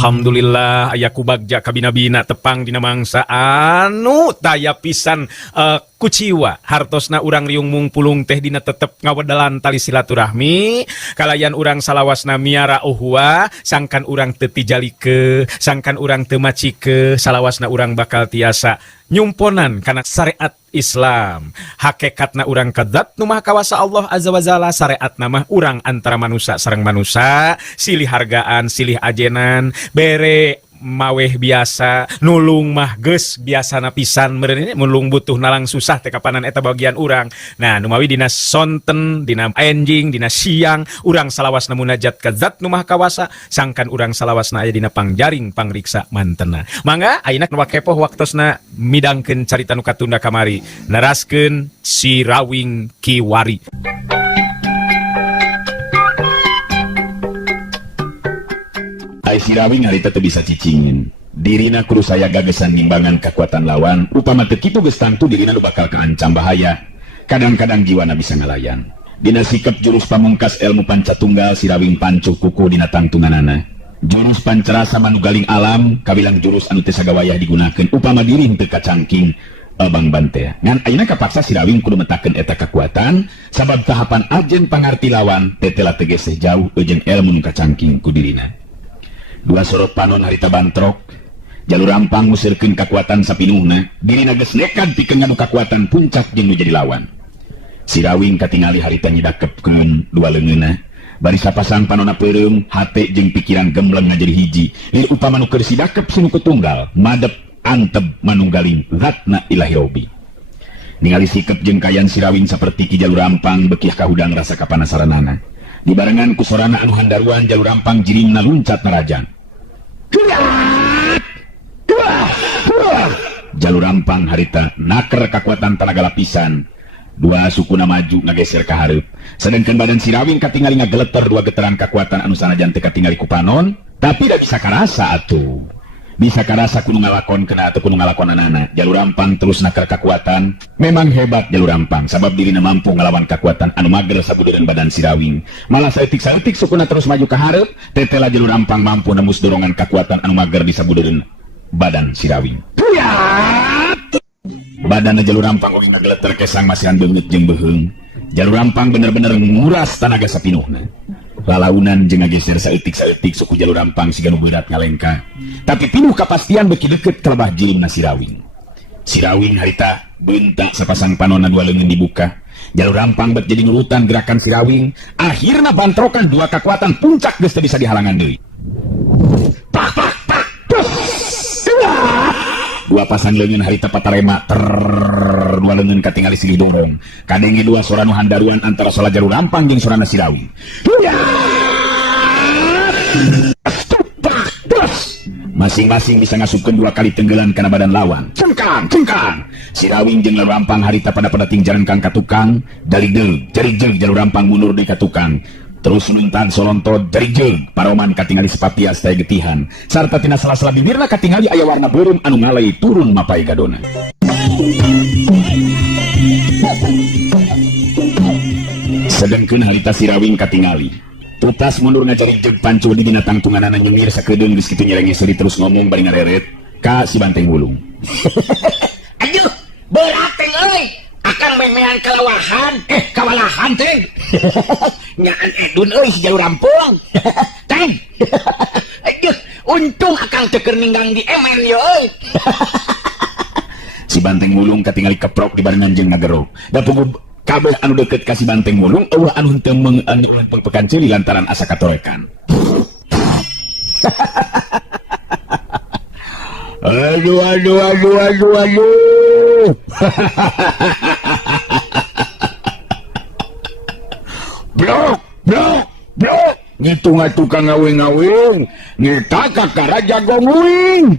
Alhamdulillah aya kubagja kabina-bina tepang dina mangsa anu taya pisan kuciwa hartosna urang riung mungpulung teh dina tetep ngawedalan tali silaturahmi kalayan urang salawasna miara uhwa sangkan urang teu tijalike sangkan urang teu macike salawasna urang bakal tiasa nyumponan kana syariat Islam hakikatna urang kadzat nu maha kawasa Allah azza wajalla syariatna mah urang antara manusia sareng manusia silih hargaan silih ajenan bere maweh biasa nulung mah geus biasana pisan meureun mulung butuh nalang susah teh kapanan eta bagian urang. Nah nu mawi dina sonten dina enjing dina siang urang salawasna munajat ka zat nu maha kawasa sangkan urang salawasna aya dina pangjaring pangriksa mantena. Mangga ayeuna nu kepoh waktosna midangkeun carita nu katunda kamari naraskeun si Rawing Kiwari. Si Rawing harita teu bisa cicingin dirina kudu saya gagesan nimbangan kekuatan lawan upama teu kitu geus tangtu dirina nu bakal kaancam bahaya kadang-kadang jiwana bisa ngalayan dina sikap jurus pamungkas ilmu pancatunggal si Rawing pancuh kuku dina tangtunganana jurus pancerasa manugaling alam kabilang jurus anu teu sagawayah digunakeun upama diri teu kacangking abang bante ngan ayeuna kapaksa si Rawing kudu metakeun eta kekuatan sabab tahapan ajen pangarti lawan tetela tegeseh jauh eujeun ilmu nu kacangking ku dirina. Dua sorot panon harita bantrok jalur rampang ngusirkeun kekuatan sapinuhna dirina geus nekat pikeun ngadu kekuatan puncak jeung nu jadi lawan. Si Rawing katingali harita nyidakepkeun dua leungeunna bari sapasang panonna peureum hate jeung pikiran gembleng ngajadi hiji li upama nu keur sidakep sinu tunggal madep anteb manunggaling zatna ilahi robi. Ningali sikep jeung kayan si Rawing saperti ki jalur rampang bekiah kahudang rasa kapanasaranana dibarengan ku sorana anu handaruan jalur rampang jirimna luncat narajang. Jalur rampang harita naker kekuatan tenaga lapisan dua sukuna maju ngageser ka hareup sedangkan badan si Rawing katingali ngageleter dua getaran kekuatan anu sanajan teu katingali ku panon tapi da bisa karasa atuh bisa karasa kudu ngalakon kena atau kudu ngalakonanana. Jalur rampang terus naker kekuatan memang hebat jalur rampang sabab dirina mampu ngelawan kekuatan anu mager sabudeureuh badan si Rawing malah saeutik-saeutik sukuna terus maju ka hareup tetela jalur rampang mampu nembus dorongan kekuatan anu mager di sabudeureuh badan si Rawing. Badan jalur rampang oge ngageleter kesang masihan beungeut jeung beheung jalur rampang bener-bener nguras tenaga sapinuhna lalaunan jeung ngageser saeutik-saeutik suku jalur rampang siga nu beurat ngalengka tapi pinuh kapastian beki deukeut ka lebah jirimna si Rawing. Si Rawing harita beuntak sapasang panonna dua leungeun dibuka jalur rampang bet jadi nurutan gerakan si Rawing akhirna bantrokan dua kekuatan puncak geus teu bisa dihalangan deui. Pak pak pak dua pasang leungeun harita patarema dua leungeun katingali silih dorong kadenge dua sora nu handaruan antara sola jalur rampang jeung sorana si Rawing. Masing-masing bisa ngasupkeun dua kali tenggelan kana badan lawan. Cengkang si Rawing jeung jalur rampang harita pada ting jarengkang ka tukang daligdeug jari-jeug jalur rampang mundur deui ka tukang terus nuntan solontot jari jeug paroman katingali sepatias taya getihan sarta tina sela-sela bibirna katingali aya warna beureum anu ngalai turun mapai gadona. Sedengkeun harita si Rawing katingali tutas mundur ngajari jeug pancu di dina tangtunganana nyengir sakedeung geus kitu nyerenge seri terus ngomong bari ngareret ka si Banteng Wulung. Aduh berat teh euy akan memehan kalawahan kawalahan teh nyaan edun euy si jalur rampung teh aduh untung akang teu keur ninggang di emen ye euy. Si Banteng Wulung katingali keprok di barengan jeung ngagerog da puguh kabeh anu deukeut ka si Banteng Wulung eueuh anu henteu pekan ceuli lantaran asa katorekan. Aduh. Blok. Ngitung tukang ngawing-ngawing, ngita ka Raja Gongwing.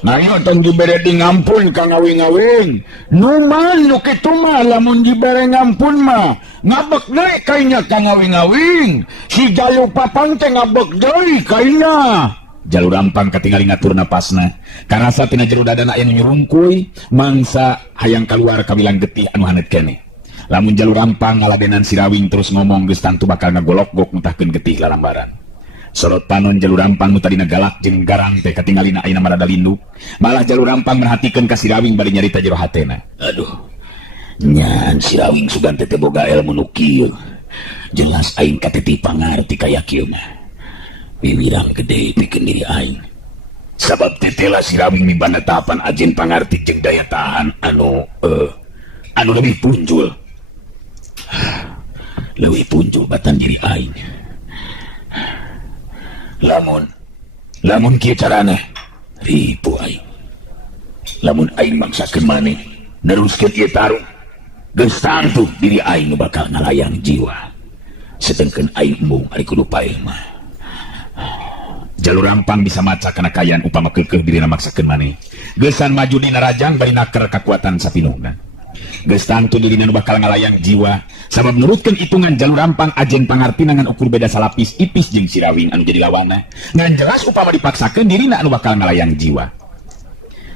Ngayon tong dibere di ngampun ka ngawing-ngawing. Numan nu kitu mah lamun dibere ngampun mah ngabek deui kainya ka ngawing-ngawing. Si Jalu Papang teh ngabek deui kainya. Jalur rampang katingali ngatur napasna. Karasa tina jero dadana aya nu nyurungkuy, mangsa hayang kaluar kabilang getih anu hanet keneh. Lamun jalur rampang ngaladenan si Rawing terus ngomong geus tantu bakal ngagolok-gok mentahkeun getih lalambaran. Sorot panon jalur rampang nu tadina galak jeung garang teh katingalina ayeuna marada linduk. Malah jalur rampang merhatikeun ka si Rawing bari nyarita jero hatena. Aduh. Nyan si Rawing sugan teh boga ilmu nu kieu. Jelas aing kateti pangarti kaya kieu mah. Wiwirang gede pikeun diri aing. Sabab tetela si Rawing mibanda tahapan ajen pangarti jeung daya tahan anu lebih punjul. Leuwih punjul batan diri aing. Lamun kieu carana ripu aing. Lamun aing maksakeun maneh neruskeun ieu tarung, geus tangtu diri aing nu bakal ngalayang jiwa. Sedengkeun aing embung ari kudu paeh mah. Jalur rampang bisa maca kana kayaan upama keukeuh dirina maksakeun maneh. Geusan maju dina rajang bari naker kakuatan sapinuhna. Geus tangtu dirina nu bakal ngalayang jiwa. Sabab nurutkeun hitungan jalur rampang ajen pangartina ngan ukur beda salapis ipis jeung si Rawing anu jadi lawanna. Ngan jelas upama dipaksakeun dirina anu bakal ngalayang jiwa.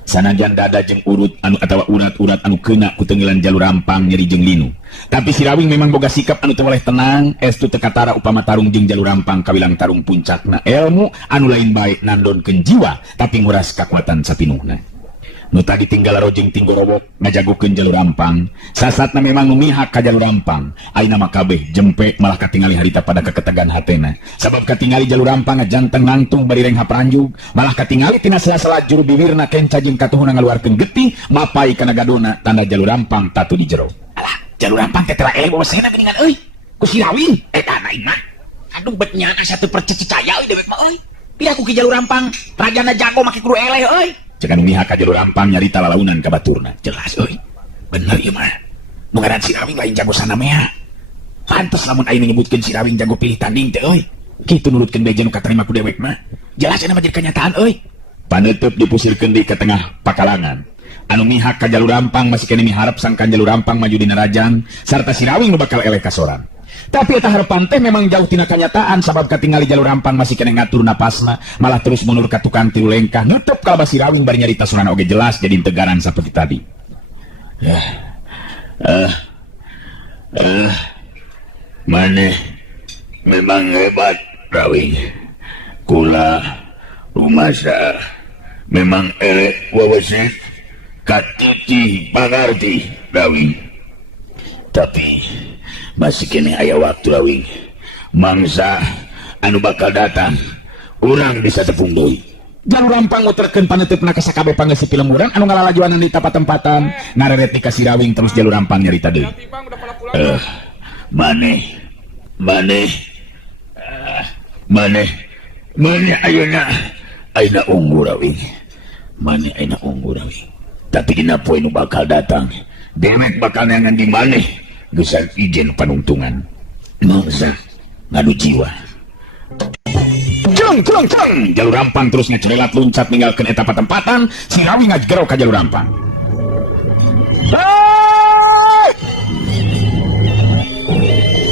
Sanajan dada jeung urut anu atawa urat-urat anu keuna ku tenggelan jalur rampang nyeri jeung linu. Tapi si Rawing memang boga sikap anu teu moleh tenang, estu teu katara upama tarung jeung jalur rampang kawilang tarung puncakna ilmu anu lain bae nandonkeun jiwa tapi nguras kakuatan sapinuhna. Nu tadi tinggal rojeng tinggorobok ngajagukeun jalur rampang, sasatna memang nu mihak ka jalur rampang. Ayeuna mah kabeh jempe malah katingali harita pada keketegan hatena. Sabab katingali jalur rampang ngajanteng nangtung bari reng hapranjug, malah katingali tina sela-sela juru bibirna kenca jeung katuhuna ngaluarkeun getih mapai kana gadona tanda jalur rampang tatu di jero. Alah, jalur rampang teh tela bawa sena geuningan euy. Ku si Rawing eta aing mah. Aduh bet nyana satu percicicaya euy dewek mah euy. Pira ku ki jalur rampang, rajana jago make kudu eleh euy. Jangan mihak ka jalur rampang nyarita lalaunan ka baturna. Jelas euy. Bener ieu mah. Nu ngaran si Rawing lain jago sanamea. Pantes lamun aing nyebutkeun si Rawing jago pilih tanding teh euy. Kitu nurutkeun beja nu katarima ku dewek mah. Jelas cenah mah jadi kenyataan euy. Paneuteub dipusirkeun di ke tengah pakalangan. Anu mihak ka jalur rampang masih kene miharep sangkan jalur rampang maju dina rajang sarta si Rawing nu bakal eleh kasoran. Tapi eta harapan teh memang jauh tina kenyataan sabab katingali jalur rampang masih kena ngatur napasna malah terus mundur ka tukang tilu lengkah nutup kalba si Rawing bari nyarita surana oge jelas jadi tegaran saperti tadi. Maneh memang hebat Rawing. Kula rumasa memang elek wawasit katiti pangarti Rawing. Tapi masih kene aya waktu Rawing. Mangsa anu bakal datang urang bisa tepung deui. Jalur rampang muterkeun paneutupna ka sakabeh pangeus pilemuran anu ngalalajuanan di tempat-tempatan nareret ka si Rawing terus jalur rampang nyarita deui. Maneh ayeuna unggul Rawing. Maneh ayeuna unggul Rawing. Tapi dina poe nu bakal datang dewek bakal neangan di maneh gesan ijen panungtungan. Mangsa ngadu jiwa. Cung! Jalur rampang terus ngecerelat luncat ninggalkeun eta patempatan, si Rawing ngajgero ka jalur rampang.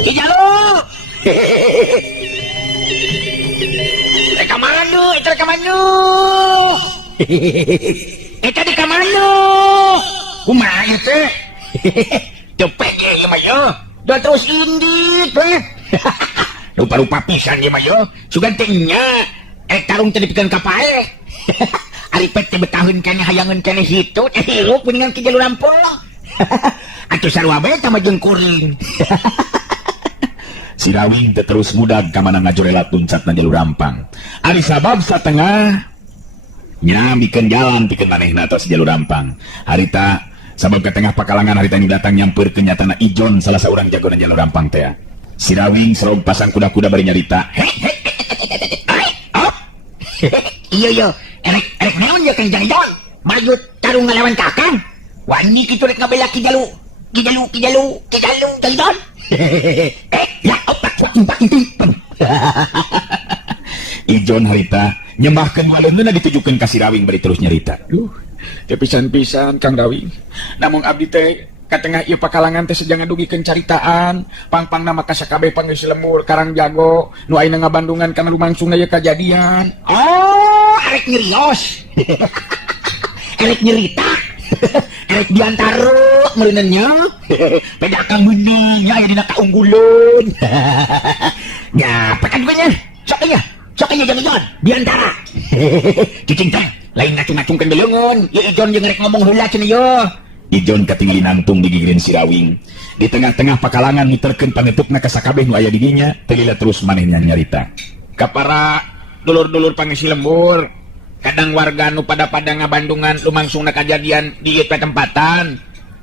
Ki jalur. Eta manu, eta ka manu. Eta di ka manu. Kumaha ieu teh? Cepet ya mah yo. Dah terus indit weh. Rupa-rupa pisan ya mah yo. Sugan teh nya. Tarung teh dipikeun ka pae. Ari pet teh betaheun keneh hayangeun keneh hitu teh hirup kuningan ki jalur rampung. Atuh sarua bae tah jeung kuring. Si Rawing teh terus mudag ka mana ngajorelat luncatna jalur rampang. Ari sabab satengah nyamikeun jalan pikeun manehna tos jalur rampang. Harita sabab ke tengah pakalangan harita ini datang nyamper ke nyatana Ijon salah seorang jagoan jalur rampang teh. Si Rawing serog pasang kuda-kuda bari nyarita. Iya erek naon ya Kang Jang. Maju tarung ngalawan Kakang. Wani kitu rek ngabela ki jalu. Jang. Ya opak itu. Ijon harita nyembahkeun waleunna ditujukeun ka si Rawing bari terus nyarita. Teh pisan-pisan Kang Rawing. Namun abdi teh ka tengah ieu pakalangan teh sejangan dugikeun caritaan, pang-pangna maka sakabeh pangeus lemur Karang Jago nu ayeuna ngabandungan kana lumangsungna ieu kajadian. Oh, arek nyerios. Arek nyerita. Arek diantara meureunnya. Pedagang beunang aya dina kaunggulun. Ya, pekan gue nya. Sok nya. sok aja jangan biantara. Cicing teh lain ngacung-ngacungkeun beleungeun. Ieu Ijon jeung rek ngomong heula cenah yo. Ijon katinggali nangtung di gigireun si Rawing. Di tengah-tengah pakalangan nuterkeun pangetukna ka sakabeh nu aya di dinya, teu terus manehna nyarita. Ka para dulur-dulur pangisi lembur, kadang warga nu pada ngabandungan lumangsungna kajadian di ieu tempatan.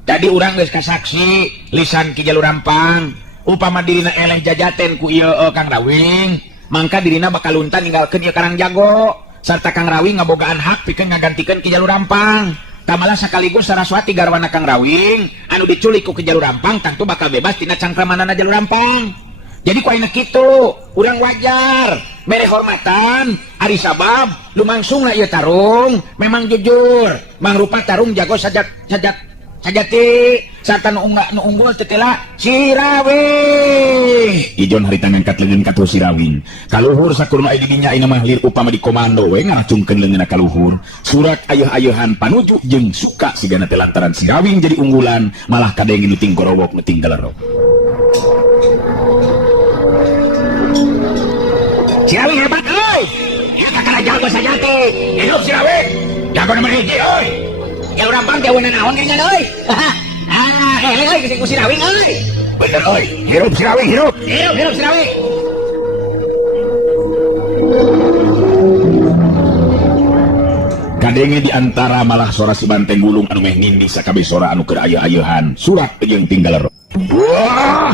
Jadi urang geus kasaksi lisan Ki Jalur Rampang, upama dirina eleh jajaten ku ieu Kang Rawing, mangka dirina bakal lunta ninggalkeun ieu Karang Jago, sarta Kang Rawing ngabogaan hak pikeun ngagantikeun Ki Jalur Rampang. Tamalah sekaligus Saraswati garwana Kang Rawing anu diculik ku Ki Jalur Rampang tangtu bakal bebas tina cangkramanana Jalur Rampang. Jadi ku ayeuna kitu, urang wajar mere hormatan ari sabab lumangsungna ieu tarung memang jujur, mangrupa tarung jago sajati sarta nu unggul teu tela si Rawing. Ijon harita ngangkat leungeun ka si Rawing. Kaluhur sakurna aya di dinya ayeuna mah lir upama di komando we ngaracungkeun leungeunna ka luhur. Surak ayeuh-ayeuhan panuju jeung suka sigana teh lantaran si Rawing jadi unggulan, malah kadenge nu ting gorowok nu ting galerok. Si Rawing hebat euy. Ieu kakara jago sajati. Hidup si Rawing. Jago nomor hiji euy. Jalur Rampang jauhna naon geuningan euy. Euy geus ku si Rawing euy. Bener euy, hirup si Rawing hirup. Hirup si Rawing. Kadenge di antara malah suara si Banteng Gulung anu meh nindi sakabeh suara anu keur ayeuh-ayeuhan. Surak jeung ting galerok. Wah,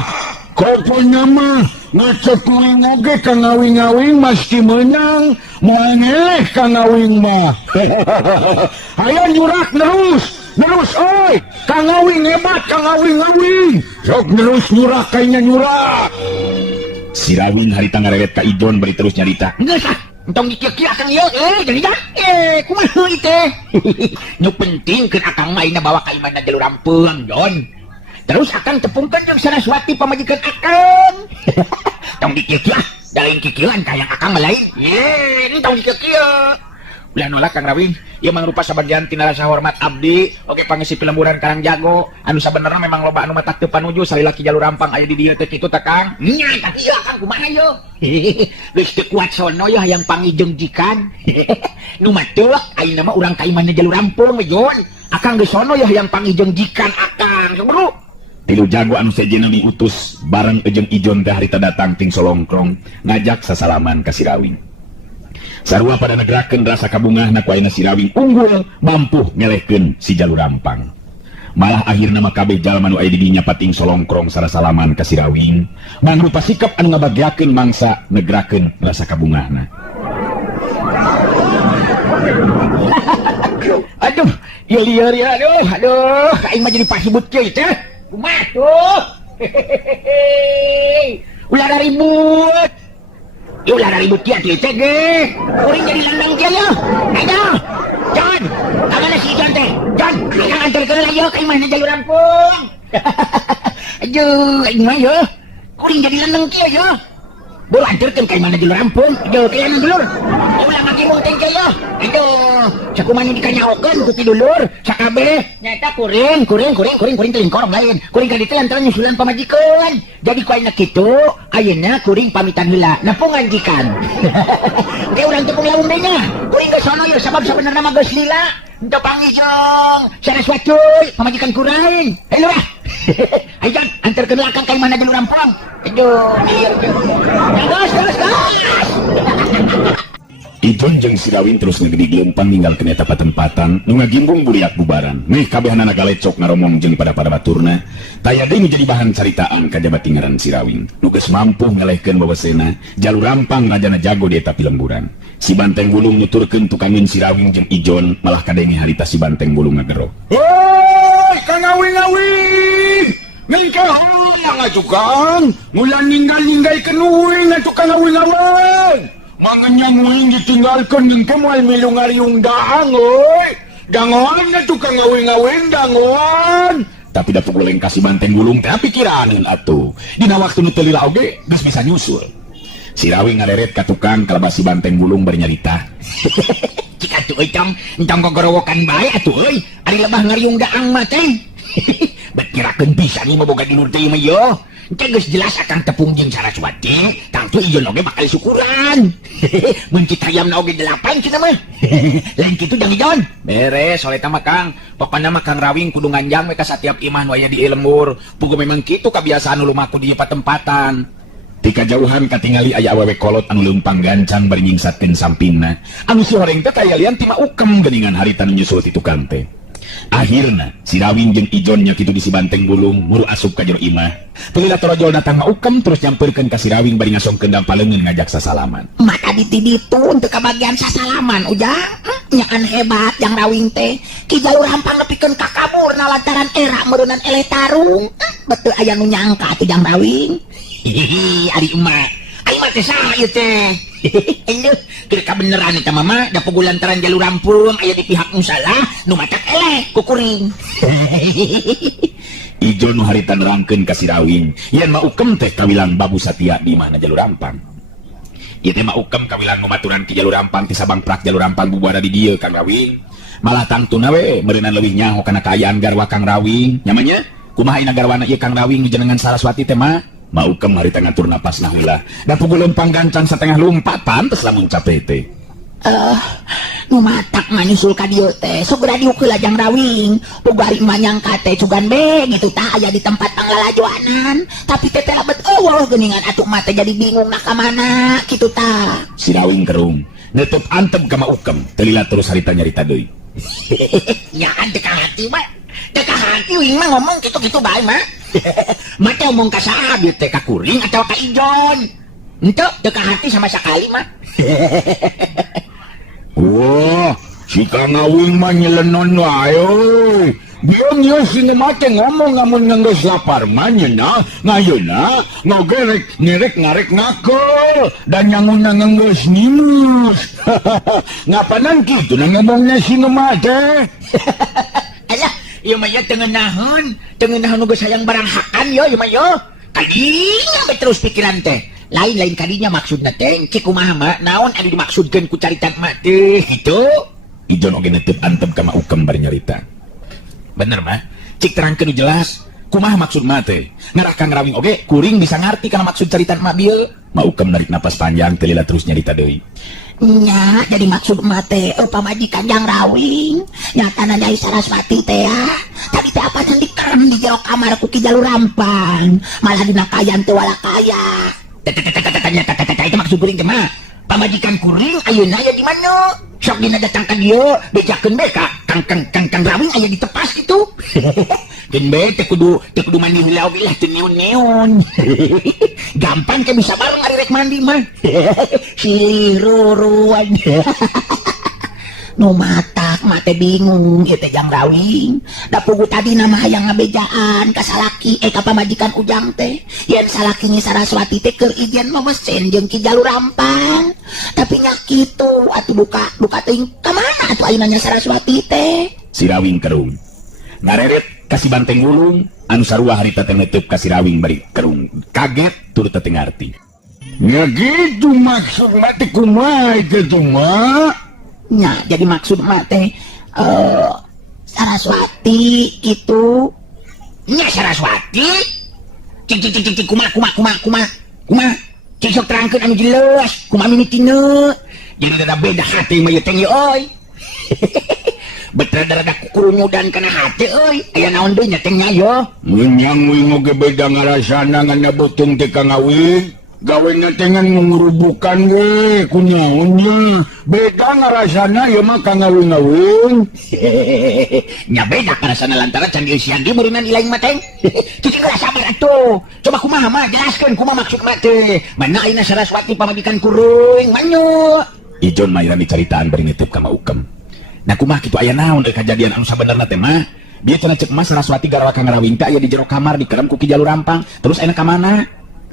pokoknya mah ngacek kuing oge Kang Ngawing-ngawing mesti menang. Moal ngeleh Kang Ngawing mah. Hayo nyurak terus oi. Kang Ngawing hebat, Kang Ngawing-ngawing. Sok terus nyurak kayaknya nyurak. Si Rawing harita ngareret ka Ijon bari terus nyarita. Geus ah, entong dikieu-kieu akang ieu jadi dah. Kumaha ieu teh? Nu penting keun akang mah ayeuna bawa ka imana Jalur Rampung, Jon. Terus akang tepungkeun jeung Saraswati pamajikan akang. Tong dikieu-kieu ah, daling kikieuan kayang akang mah lain. Entong dikieu-kieu. Ulah nolak Kang Rawing, ieu mangrupa sabagian tina rasa hormat abdi oge pangisi pilemburan Karang Jago anu sabenerna memang loba anu matak teu panuju salila Ki Jalur Rampang aya di dieu teh kitu tah Kang. Nya tah ieu Kang kumaha ieu? Geus teu kuat sono ya hayang pangijengjikan. Nu mah teu ayeuna mah urang ka imana Jalur Rampung we Jon. Akang geus sono ya hayang pangijengjikan akang. Saburu. Tilu jago anu sejenna diutus bareng jeung Ijon teh harita datang ting solongkrong ngajak sasalaman ka si Rawing. Sarua pada negerakeun rasa kabungahna ku ayeuna si Rawing unggul mampu ngelehkeun si Jalur Rampang. Malah akhirna mah kabeh jalma nu aya di dinya pating solongkrong sarasalaman ka si Rawing mangrupa sikap anu ngabagyakeun mangsa negerakeun rasa kabungahna. Aduh, ieu lieur ya aduh, aing mah jadi pasibut kieu teh. Kumaha tuh? Ulah ribut. Ulah ribut kieu teh ge. Kuring jadi landang kieu ya. Ayo. Jon, kamana si Jon teh? Jon, akang anterkeun ayo ka imana Jalur Rampung. Aduh, aing mah ya. Kuring jadi landang kieu ya. Bolu anterkeun ka imana Jalur Rampung. Aduh, kieu dulur. Ulah ngagimung teh kieu ya. Aduh, sakumaha dikanyaokeun ku ti dulur, sakabeh nyata kuring telingkor lain. Kuring ka ditu lantaran nyusulan pamajikan. Jadi ku ayeuna kitu, ayeuna kuring pamitan heula, nepungan jikan. Ge urang tepung laung deui nya. Kuring geus sono ye sabab sabenerna mah geus lila. Henteu pangijong, Saraswati pamajikan kuring. Helo ah. Ayo Jon, anterkeun akang ka imana Jalur Rampung. Aduh, lieur. Gas. Ijon jeung si Rawing terus ngegedi gelempang ninggalkeun eta patempatan nu ngagimbung buliak bubaran. Meh kabehanana galecok ngaromong jeung pada baturna. Taya deui nu jadi bahan caritaan ka jabat tingaran si Rawing. Nu geus mampu ngelehkeun babasena Jalur Rampang rajana jago di eta pilemburan. Si Banteng Gulung nuturkeun tukangin si Rawing jeung Ijon malah kadenge harita si Banteng Gulung ngagerok. Hoi, Kang Ngawing-ngawing. Ngengke hayang ngajukan. Mulan ninggal-ninggalkeun uing atuh Kang Ngawing-ngawing. Manganya nguing ditinggalkan ngengke moal milu ngariung daang oi. Dangon na tuh Kang Ngawing-ngawing dangon. Tapi da puguleng kasih Banteng Gulung teh pikiraneun atuh. Dina waktu nu teu lila oge geus bisa nyusul. Si Rawing ngaleret ka tukang kalabas si Banteng Gulung bari nyarita. Cik atuh euy entong gogorowokan bae atuh euy. Ari lebah ngariung daang mah teh. Bet kirakeun pisan ieu mah boga dulur teh mah yo. Engke geus jelas akang tepung jeung Saraswati, tangtu ieu oge bakal syukuran. Mun kita ayamna oge 8 cenah mah. Lain kitu Jang Ijon. Beres oleh mah Kang. Pokona mah Kang Rawing kudu nganjang we ka satiap imah nu aya di lembur. Puguh memang kitu kebiasaan nu lumaku di patempatan. Tika jauhan katingali aya awewe kolot anu leumpang gancang bari nyingsatkeun sampingna. Anu si horeng teh kaya lian ti Maukem geuningan harita nu nyusul ti tukang teh. Akhirna si Rawing jeung Ijon nya kitu di si Banteng Bulung muru asup ka jero imah. Pelila torojol datang Maukem terus nyampeurkeun ka si Rawing bari ngasongkeun dampaleungeun ngajak sasalaman. Mata ditiditu untuk kebagian sasalaman ujang. Nyakan hebat Jang Rawing teh. Ki jalur hampang nepikeun ka kabur lantaran era meureunnan eleh tarung. Betul aya nu nyangka teh Jang Rawing. Hihi, ari emak. Ari mah teh saha ieu teh? Aduh, kira kabeneran eta mama da pugulantaran jalur rampung aya di pihak nu salah, nu matak eleh ku kuring. Ijon nu harita nerangkeun ka si Rawing, yen Maukem teh kawilang Babu Satya di mana jalur rampang. Ieu teh Maukem kawilang numaturan ki jalur rampang ti sabang prak jalur rampang bubuara di dieu Kang Rawing. Malah tangtuna we meureunan leuwih nyaho kana kaayaan garwa Kang Rawing. Nyamanya kumaha ina garwana ieu Kang Rawing jenengan Saraswati teh mah? Maukem harita ngatur napas naheula. Da pugul leumpang gancang satengah lumpat pantes lamun capek teh. Nu matak mah nyusul ka dieu teh sok geura diukeul Jang Rawing. Pugari mah nyangka teh cugan be gitu tah aya di tempat panglalajoanan. Tapi teh teh labet eueuh geuningan atuh mah teh jadi bingung nak ka mana kitu tah. Si Rawing kerung neutup antep ka Maukem telila terus harita nyarita deui. Nyaan teh ka hati mah. Teh ka hati uing mah ngomong kitu-kitu bae mah. Mah teh omong ka saha dieu teh ka kuring atau ka Ijon? Henteu teu ka hati sama sakali mah. Wah, si Kang Awing mah nyelenon wae. Biung ieu sing mate ngomong amun geus lapar mah nyeuna, ngayeuna ngogerek ngerek ngarek ngakul dan nyangunna geus nimus. Ngapanan kitu na ngomongna si mate? Alah, ieu mah ya tengeunahun nu geus hayang barang hakan yo ieu mah yo. Kadinya be terus pikiran teh. Lain-lain kadinya maksudna teh cik kumaha mah naon anu dimaksudkeun ku carita mah teh kitu. Ijon oge neutup antep ka Maukem bari nyarita. Bener mah, cik terangkeun nu jelas. Kumaha maksud mah teh? Ngarah Kang Rawing oge kuring bisa ngarti kana maksud carita mah bieu. Maukem narik napas panjang telila terus nyarita deui. Nya, jadi maksud mah teh pamajikan Jang Rawing. Nyatana Nyai Saraswati teh ya. Tadi teh apa can dikerem di jero kamar ku Ki Jalur Rampang. Malah dina kayan teh wala kaya. Itu maksud kuring teh mah. Pamajikan kuring ayeuna aya di mana? Sok dina datang ka dieu, bejakeun be ka Kang Rawing aya di tepas kitu. Geun be teh kudu mandi heula oge lah teu neon-neon. Gampang ke bisa bareng ari rek mandi mah. Si ruruan. Nu matak mate bingung ieu teh Jang Rawing. Da pugu tadi nama hayang ngabejaan ka salaki ka pamajikan ujang teh. Yen salaki Nyi Saraswati teh keur ijen mah mesen jeung Ki Jalur Rampang. Tapi nya kitu atuh duka teuing ka mana atuh ayeuna Nya Saraswati teh? Si Rawing kerung ngareret kasih Banteng Bulung anu sarua harita teh neutup ka si Rawing bari kerung kaget turut teu ngarti. Ya gitu maksud mati kumaha itu mah. Nya jadi maksud mah teh Saraswati gitu. Nya Saraswati? Cik kumaha? Cik sok terangkeun anu jelas. Kumaha mimitina? Jadi ada beda hati mah ieu teh euy. Betul rada kukurunyudan kana hati euy. Aya naon deui nya teh nya yo? Mun yang wing oge beda ngarasana ngan beuteung teh Kang Awing. Gawena dengan mengurubukan we kunyaunnya beda ngarasana ya mah Kang Awing. Nya beda ngarasana lantaran can dieusian di meureunnan ilaing mah teh. Kitu geus sabar atuh. Coba kumaha mah jelaskeun kumaha maksud mah teh. Mana ayeuna Saraswati pamajikan kuring manyu. Ijon mah irami caritaan bari ngeutup ka Maukem. Nah kumaha kitu aya naon deui kajadian anu sabenerna teh mah? Bieu cenah ceuk mah Saraswati garwa Kang Rawing teh aya di jero kamar dikerem ku Ki Jalur Rampang. Terus ayeuna ka mana?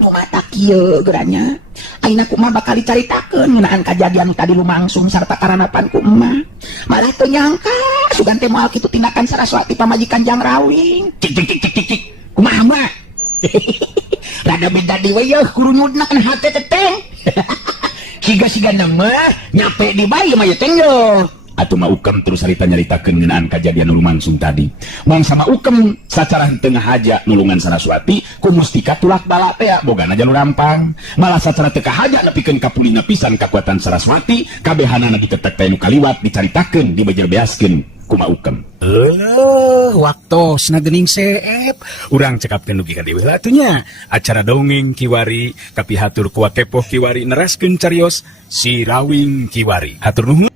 Nu mata kieu geuranya. Ayeuna kumaha bakal dicaritakeun ngeunaan kajadian tadi lumangsung sarta karanapan ku emah. Malah teu nyangka sugan teh moal kitu tindakan Saraswati pamajikan Jang Rawing. Cik. Kumaha mah? Rada beda deui we kurunyudna kana hate teh. Siga-siga nama nyape di bayi mah ya teh yo. Atau mah Ukam terus nyaritakeun ngeunaan kajadian nu lumangsung tadi. Mang sama Ukam sacara tengah haja nulungan Saraswati ku mustika tulak bala teh bogana jalur rampang. Malah sacara teu haja nepikeun kapulina pisan kakuatan Saraswati, kabehanana ditetek teh nu kaliwat dicaritakeun dibejerbeaskeun ku mah Ukam. Waktu gening seep urang cekapkeun dugi ka deui heula atunya. Acara dongeng Kiwari kapihatur ku Wakepoh Kiwari neraskeun carios Si Rawing Kiwari. Hatur nuhun.